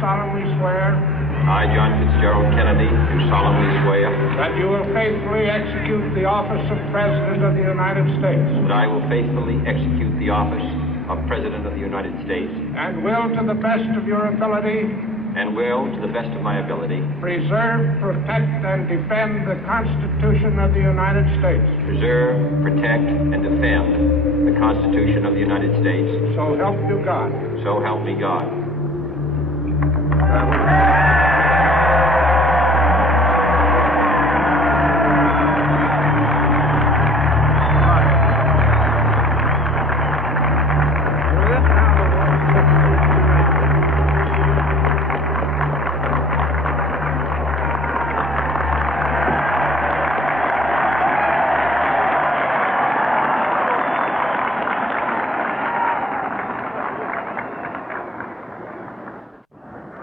solemnly swear I, John Fitzgerald Kennedy, do solemnly swear that you will faithfully execute the office of President of the United States that I will faithfully execute the office of President of the United States and will, to the best of your ability, and will, to the best of my ability, preserve, protect, and defend the Constitution of the United States. preserve, protect, and defend the Constitution of the United States. So help you God. So help me God.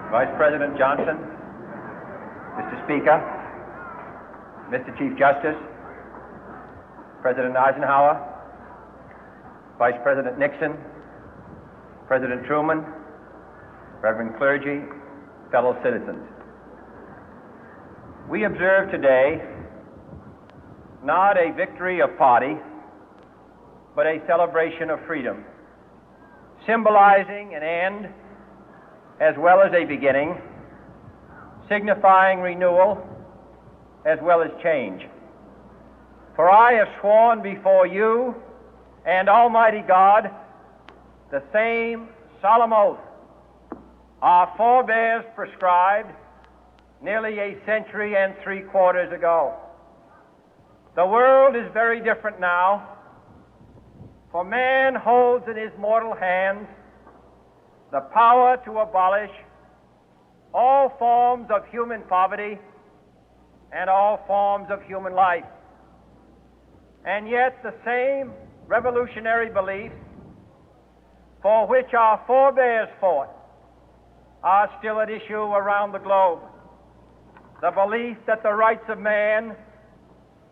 Vice President Johnson, Mr. Speaker, Mr. Chief Justice, President Eisenhower, Vice President Nixon, President Truman, Reverend clergy, fellow citizens. We observe today not a victory of party, but a celebration of freedom, symbolizing an end as well as a beginning, signifying renewal as well as change. For I have sworn before you and Almighty God the same solemn oath our forebears prescribed nearly a century and 3/4 ago. The world is very different now, for man holds in his mortal hands the power to abolish all forms of human poverty and all forms of human life. And yet the same revolutionary beliefs for which our forebears fought are still at issue around the globe. The belief that the rights of man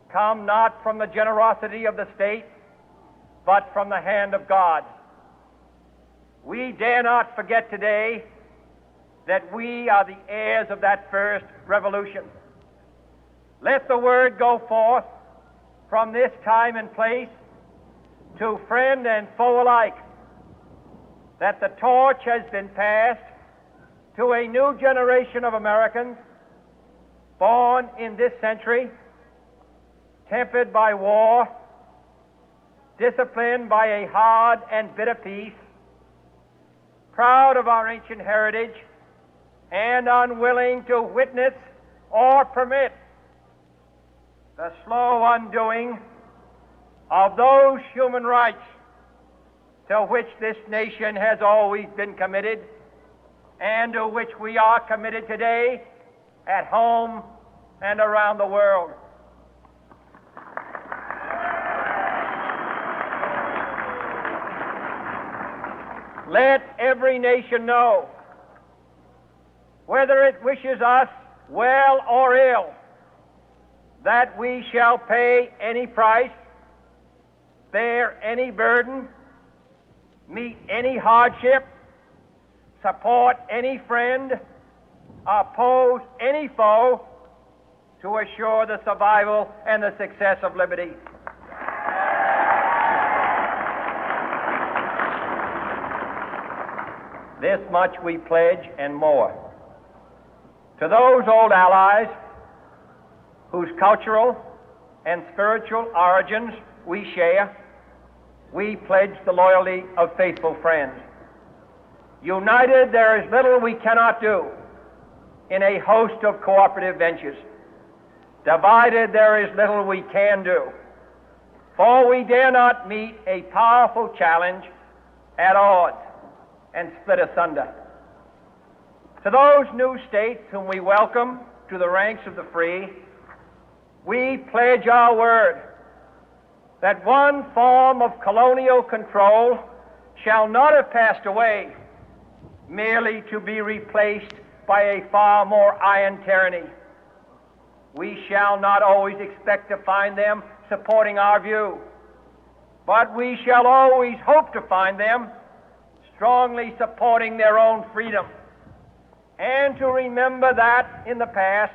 come not from the generosity of the state, but from the hand of God. We dare not forget today that we are the heirs of that first revolution. Let the word go forth from this time and place to friend and foe alike that the torch has been passed to a new generation of Americans born in this century, tempered by war, disciplined by a hard and bitter peace, proud of our ancient heritage, and unwilling to witness or permit the slow undoing of those human rights to which this nation has always been committed and to which we are committed today at home and around the world. Let every nation know, whether it wishes us well or ill, that we shall pay any price, bear any burden, meet any hardship, support any friend, oppose any foe to assure the survival and the success of liberty. This much we pledge and more. To those old allies whose cultural and spiritual origins we share, we pledge the loyalty of faithful friends. United, there is little we cannot do in a host of cooperative ventures. Divided, there is little we can do, for we dare not meet a powerful challenge at odds and split asunder. To those new states whom we welcome to the ranks of the free, we pledge our word that one form of colonial control shall not have passed away merely to be replaced by a far more iron tyranny. We shall not always expect to find them supporting our view, but we shall always hope to find them strongly supporting their own freedom. and to remember that in the past,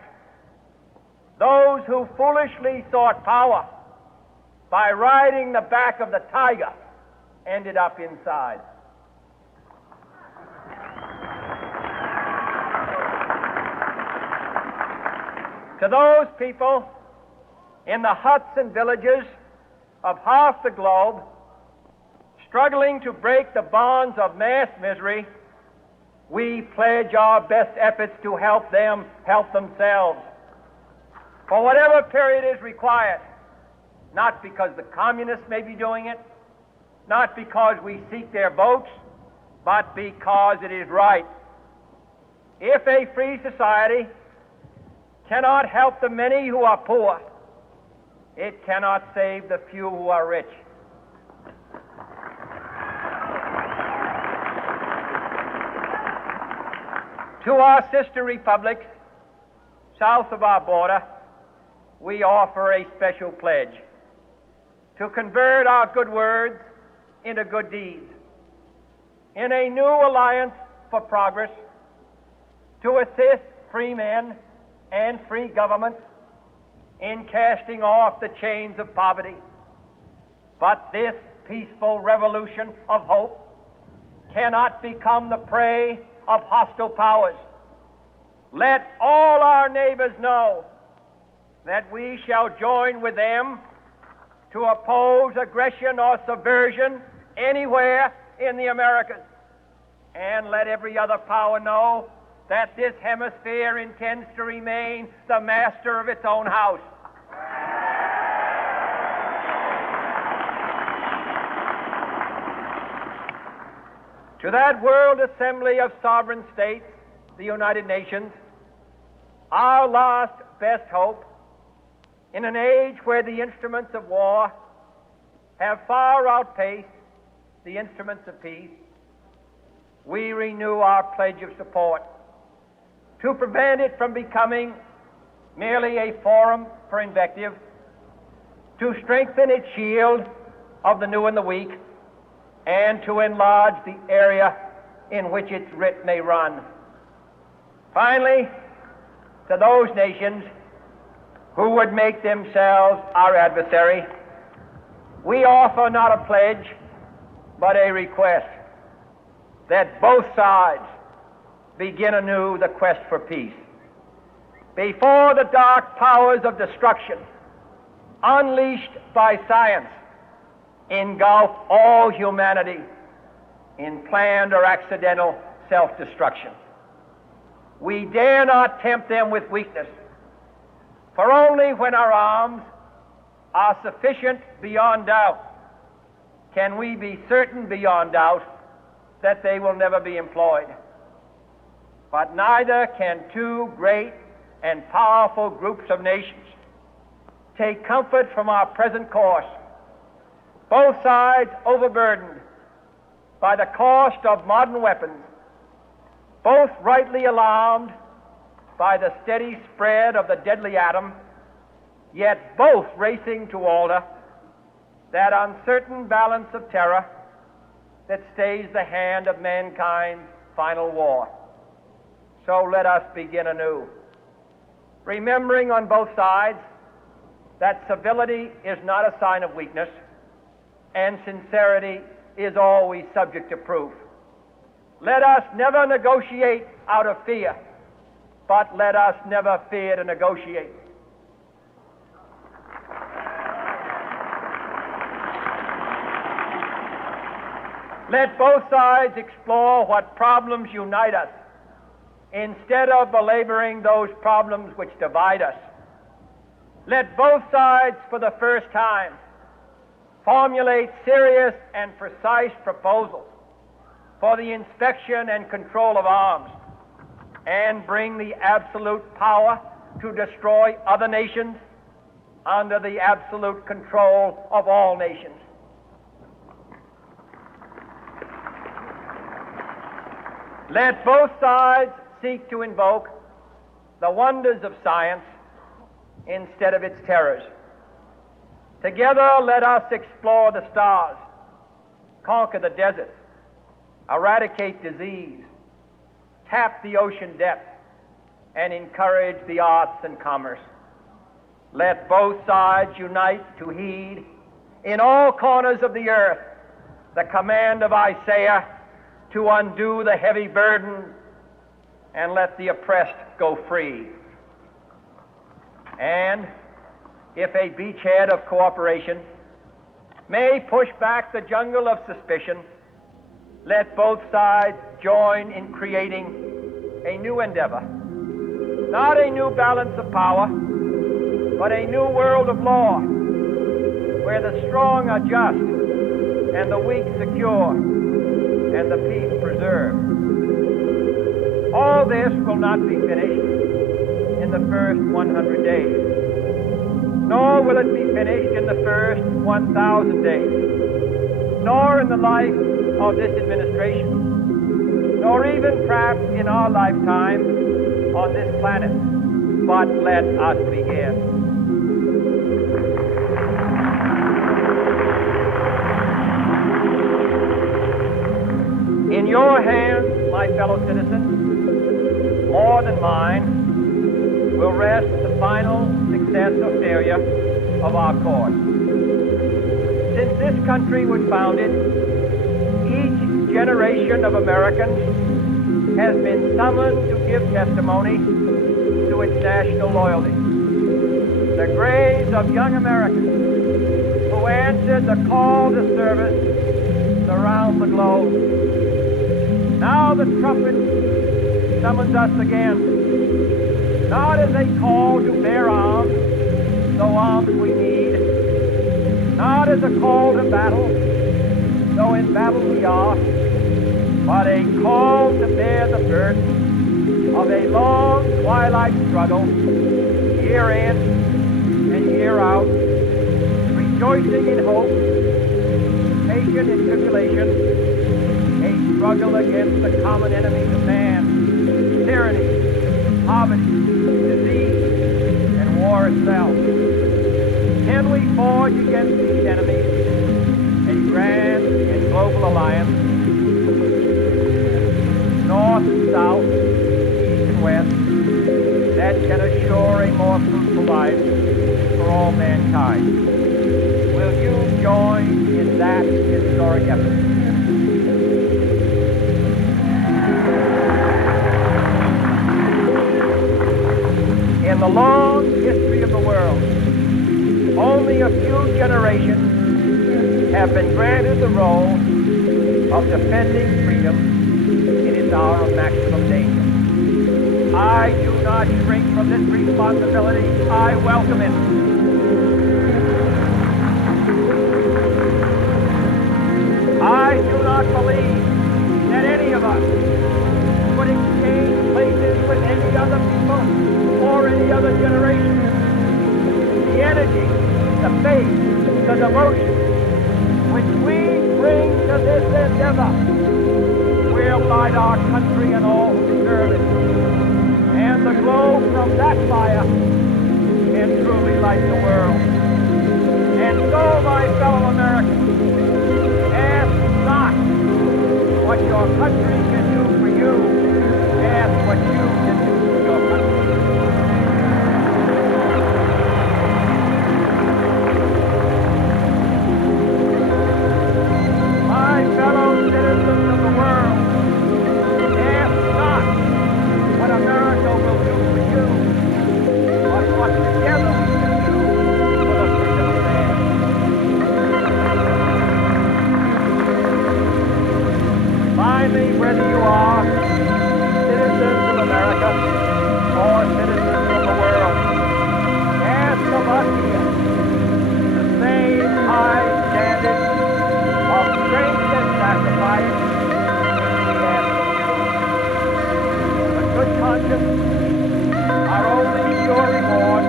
those who foolishly sought power by riding the back of the tiger ended up inside. To those people in the huts and villages of half the globe struggling to break the bonds of mass misery, we pledge our best efforts to help them help themselves for whatever period is required, not because the communists may be doing it, not because we seek their votes, but because it is right. If a free society cannot help the many who are poor, it cannot save the few who are rich. To our sister republics south of our border, we offer a special pledge to convert our good words into good deeds, in a new alliance for progress, to assist free men and free governments in casting off the chains of poverty. But this peaceful revolution of hope cannot become the prey of hostile powers. Let all our neighbors know that we shall join with them to oppose aggression or subversion anywhere in the Americas. And let every other power know that this hemisphere intends to remain the master of its own house. To that World Assembly of Sovereign States, the United Nations, our last best hope, in an age where the instruments of war have far outpaced the instruments of peace, we renew our pledge of support to prevent it from becoming merely a forum for invective, to strengthen its shield of the new and the weak, and to enlarge the area in which its writ may run. Finally, to those nations who would make themselves our adversary, we offer not a pledge, but a request that both sides begin anew the quest for peace. Before the dark powers of destruction, unleashed by science, engulf all humanity in planned or accidental self-destruction, we dare not tempt them with weakness, for only when our arms are sufficient beyond doubt can we be certain beyond doubt that they will never be employed. But neither can two great and powerful groups of nations take comfort from our present course, both sides overburdened by the cost of modern weapons, both rightly alarmed by the steady spread of the deadly atom, yet both racing to alter that uncertain balance of terror that stays the hand of mankind's final war. So let us begin anew, remembering on both sides that civility is not a sign of weakness, and sincerity is always subject to proof. Let us never negotiate out of fear, but let us never fear to negotiate. Let both sides explore what problems unite us, instead of belaboring those problems which divide us. Let both sides, for the first time, formulate serious and precise proposals for the inspection and control of arms, and bring the absolute power to destroy other nations under the absolute control of all nations. Let both sides seek to invoke the wonders of science instead of its terrors. Together, let us explore the stars, conquer the deserts, eradicate disease, tap the ocean depth, and encourage the arts and commerce. Let both sides unite to heed in all corners of the earth the command of Isaiah to undo the heavy burden and let the oppressed go free. And if a beachhead of cooperation may push back the jungle of suspicion, let both sides join in creating a new endeavor, not a new balance of power, but a new world of law, where the strong are just and the weak secure and the peace preserved. All this will not be finished in the first 100 days, nor will it be finished in the first 1,000 days, nor in the life of this administration, nor even perhaps in our lifetime on this planet. But let us begin. In your hands, my fellow citizens, more than mine, will rest the final success or failure of our course. Since this country was founded, each generation of Americans has been summoned to give testimony to its national loyalty. The graves of young Americans who answered the call to service around the globe. Now the trumpet summons us again, not as a call to bear arms, though arms we need, not as a call to battle, though in battle we are, but a call to bear the burden of a long twilight struggle, year in and year out, rejoicing in hope, patient in tribulation, a struggle against the common enemies of man, tyranny, poverty, disease, and war itself. Can we forge against these enemies a grand and global alliance, north and south, east and west, that can assure a more fruitful life for all mankind? Will you join in that historic effort? In the long history of the world, only a few generations have been granted the role of defending freedom in its hour of maximum danger. I do not shrink from this responsibility. I welcome it. I do not believe that any of us would exchange places with any other people or any other generation. The energy, the faith, the devotion which we bring to this endeavor will light our country and all who deserve it. And the glow from that fire can truly light the world. And so, my fellow Americans, ask not what your country can do for you. Ask what you can do for your country. My fellow citizens of the world, ask not what America will do for you, but what together we can do for the freedom of man. Finally, whether you are citizens of America or citizens of the world, ask of us here the same high standard of strength and sacrifice we ask of you. A good conscience, our only sure reward,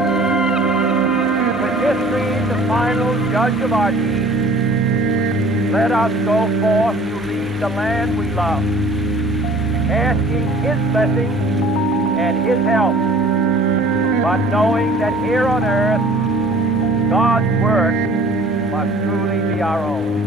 with history the final judge of our deeds, let us go forth to lead the land we love, asking His blessing and His help, but knowing that here on earth, God's work must truly be our own.